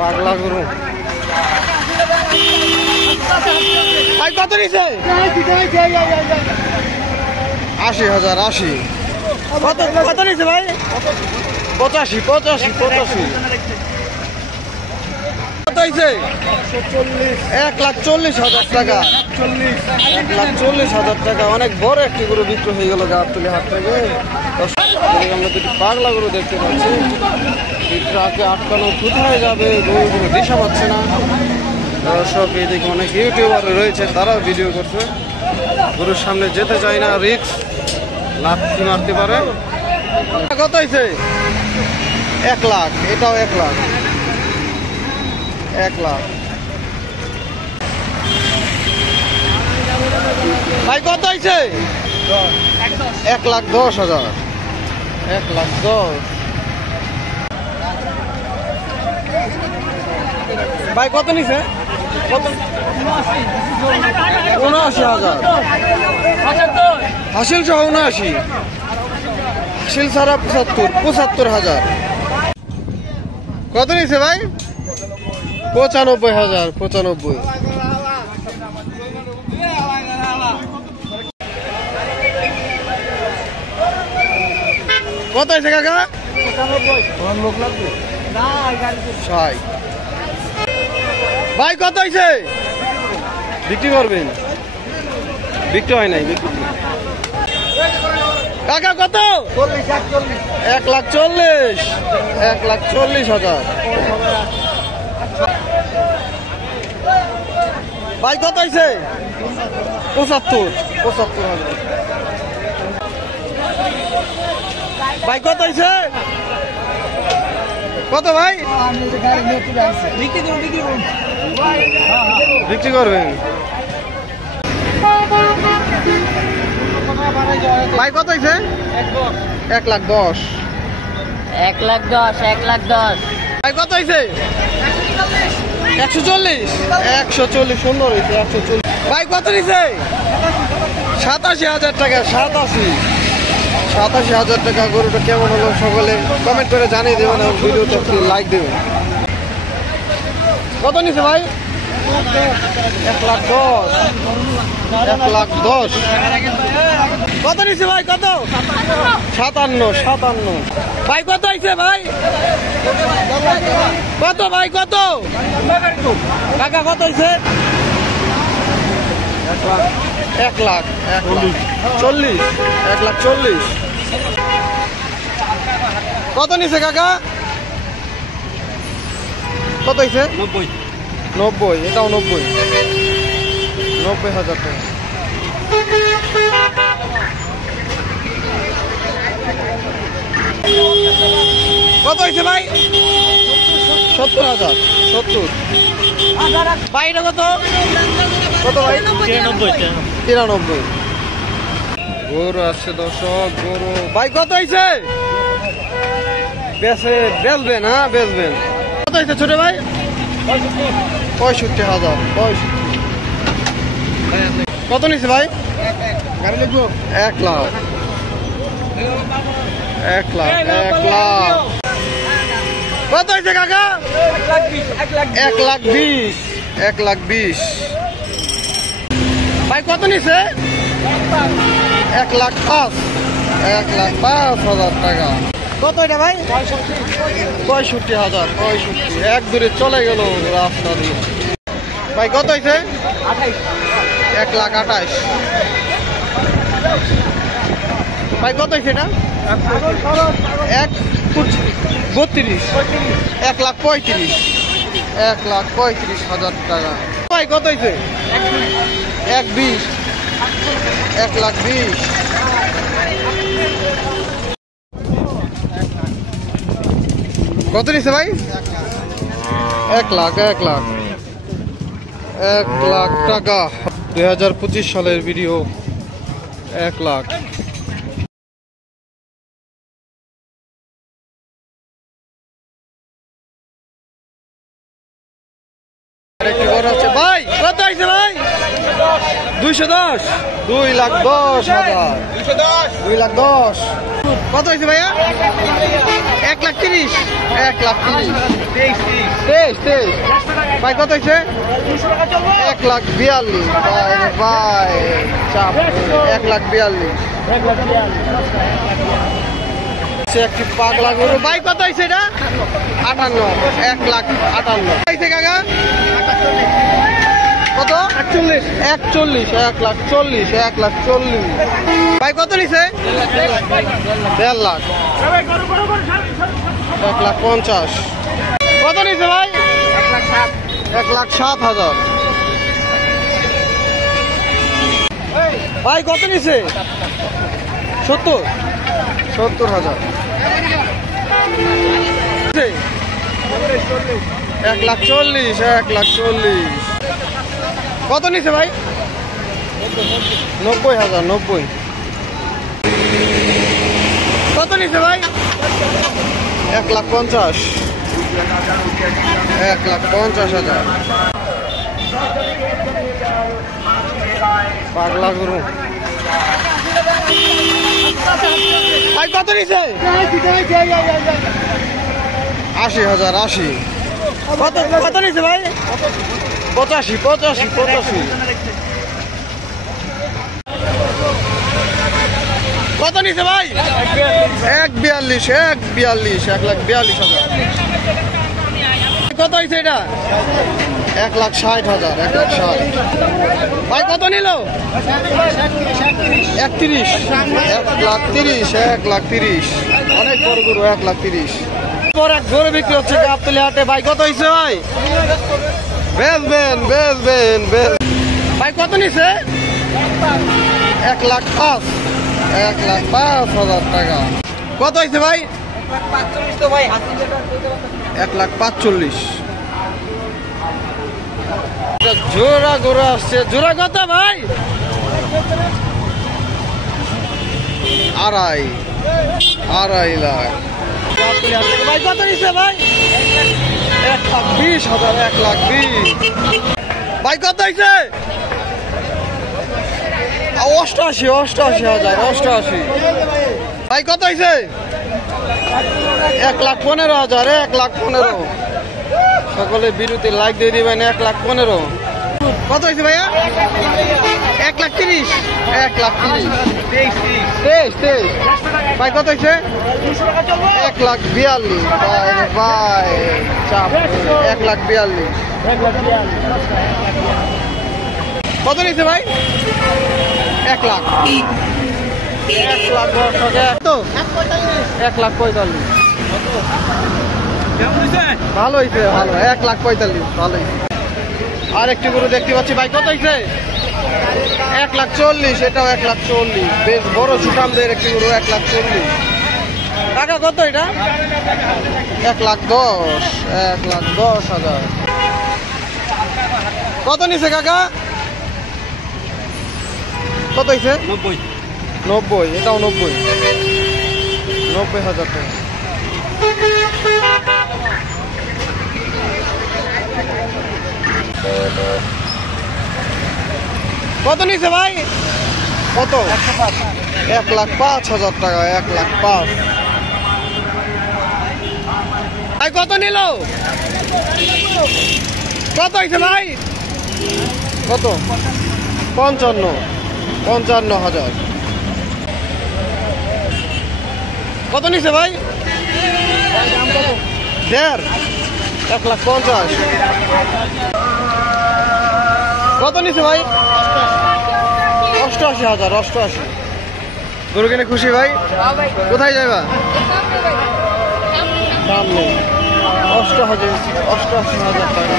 পাগলা গরু ভাই কত নিছে? ৮০,০০০। ৮০ কত নিছে ভাই? ৮৫। ৮৫। ৮৫ কত হয়েছে? ১,৪০,০০০ টাকা। ১,৪০,০০০ টাকা। অনেক বড় একটি গরু বিক্রি হয়ে গেল গাবতলী হাট থেকে। আমরা দুটি পাগলা গরু দেখতে পাচ্ছি। ট্রাকে আটকানো কোথায় যাবে গরুগুলো দিশা পাচ্ছে না। দর্শক এদিকে অনেক ইউটিউবার রয়েছে, তারাও ভিডিও করছে। গরুর সামনে যেতে চায় না, রিস্ক, লাথি মারতে পারে। কত হয়েছে? ১ লাখ। এটাও ১ লাখ। ১ লাখ ভাই কত হয়েছে? ১,১০,০০০। ১,১০,০০০ ভাই কত নিছে? কত? ৭৯,০০০। হাসিল সহ ৭৯। হাসিল ছাড়া ৭৫,০০০। কত নিছে ভাই? ৯৫,০০০। ৯৫। কত হয়েছে কাকা? ৬০। ভাই কত হয়েছে? বিক্রি করবেন? বিক্রি হয় নাই। কাকা কত? ১,৪০,০০০। ১,৪০,০০০। ভাই কত হয়েছে? ৭৫,০০০। ভাই কত হয়েছে? কত ভাই? বিক্রি করবেন? ভাই কত হয়েছে? ১,১০,০০০। ১,১০,০০০। ১,১০,০০০। ভাই কত হয়েছে? ১৪০। ১৪০। সুন্দর হয়েছে। ১৪০। ভাই কত নিছে? ৮৭,০০০ টাকা। ৮৭,০০০ টাকা। গরুটা কেমন হলো সকলে কমেন্ট করে জানিয়ে দেবেন এবং ভিডিওতে লাইক দেবেন। কত নিছে ভাই? ১,১০,০০০। ১,১০,০০০। কত নিছে ভাই? কত? ৫৭। ভাই কত হয়েছে ভাই? কত ভাই? কত কাকা কত হয়েছে? ১,৪০,০০০। ১,৪০,০০০। কত নিছে কাকা? কত হয়েছে? ৯০। ৯০। এটাও ৯০। ৯০,০০০ টাকা। কত হয়েছে ভাই? ৭০,০০০। ৭০। ভাই এটা কত? কত ভাই? ৯৩। গরু আসছে দর্শক। গরু ভাই কত হয়েছে? বেচবেন? হ্যাঁ বেচবেন। কত হয়েছে ছোট ভাই? ৬৫,০০০। ৬৫। কত নিছে ভাই? ১ লাখ। ১ লাখ। ১ লাখ। কত হয়েছে কাকা? ১,২০,০০০। ১,২০,০০০। ভাই কত নিছে? ১,০৫,০০০। ১,০৫,০০০ টাকা। কত এটা ভাই? ৬৫,০০০। ৬৫। এক দূরে চলে গেল রাস্তা দিয়ে। ভাই কত হয়েছে? ১,২৮,০০০। ভাই কত হয়েছে এটা? ১,৩২,০০০। ১,৩৫,০০০। ১,৩৫,০০০ টাকা। ভাই কত হয়েছে? ১,২০,০০০। ১,২০,০০০। কত নিচ্ছে ভাই? ১ লাখ। ১ লাখ। ১ লাখ টাকা। ২০২৫ সালের ভিডিও। ১ লাখ। ভাই কত হয়েছে ভাই? ২১০। ২,১০,০০০। ২,১০,০০০। কত হয়েছে ভাইয়া? ১,০০,০০০। 1,30,000, 1,30,000, 23, ভাই কত হয়েছে? 1,42,000, ভাই চাপ 1,42,000। একটি পাগলা গরু, ভাই কত হয়েছে এটা? 58, 1,58,000 হয়েছে কাকা। কত? 41, 1,40,000, 1,40,000, ভাই কত নিছে? 1,50,000, 1,50,000, কত নিছে ভাই? 1,07,000, ভাই কত নিছে? 70,000, 1,40,000, 1,40,000, কত নিছে ভাই? 90,000, 90, কত নিছে ভাই? 1,50,000, 1,50,000, পাগলা গরু, ভাই কত নিছে? 80,000, 80, কত নিছে ভাই? 85,000, কত নিছে ভাই? 1,42,000, 1,42,000, কত হয়েছে এটা? 1,60,000, 1,60,000, ভাই কত নিল? 31, 1,30,000, অনেক বড় গরু, 1,30,000। পর এক গরু বিক্রি হচ্ছে গাবতলী হাটে, ভাই কত হয়েছে ভাই? বেচবেন, ভাই কত নিছে? 1,05,000, 1,05,000 টাকা, কত হয়েছে ভাই? 1,45,000, জোড়া গরু আসছে, জোড়া কত ভাই? 2.5 লাখ, ভাই কত নিচ্ছে ভাই? 1,20,000, 1,20,000, ভাই কত হয়েছে? 88,000, 88, ভাই কত হয়েছে? 1,15,000, 1,15,000, সকলে বিরতি লাইক দিয়ে দিবেন। 1,15,000, কত হয়েছে ভাইয়া? 1,30,000, 1,30,000, ভাই কত হয়েছে? 1,42,000, ভাই চাপ 1,42,000, কত নিচ্ছে ভাই? 1 লাখ, 1,10,000, তো 1,45,000, ভালো হয়েছে, ভালো, 1,45,000, ভালো হয়েছে। আর একটি গরু দেখতে পাচ্ছি, ভাই কত হয়েছে? 1,40,000, এটাও 1,40,000, বেশ বড় সুঠামদের একটি গরু, 1,40,000 টাকা। কত এটা? 1,10,000, 1,10,000, কত নিছে কাকা? কত হয়েছে? 90, এটাও 90,000 টাকা। কত নিছে ভাই? কত? 1,05,000 টাকা, 1,05,000, ভাই কত নিল? কত হয়েছে ভাই? কত? 55,000, কত নিছে ভাই? 1,500,000, 1,50,000, কত নিছে ভাই? 88,000, 88, গরু কিনে খুশি ভাই? কোথায় যাবা? সামনে 88,000 টাকা।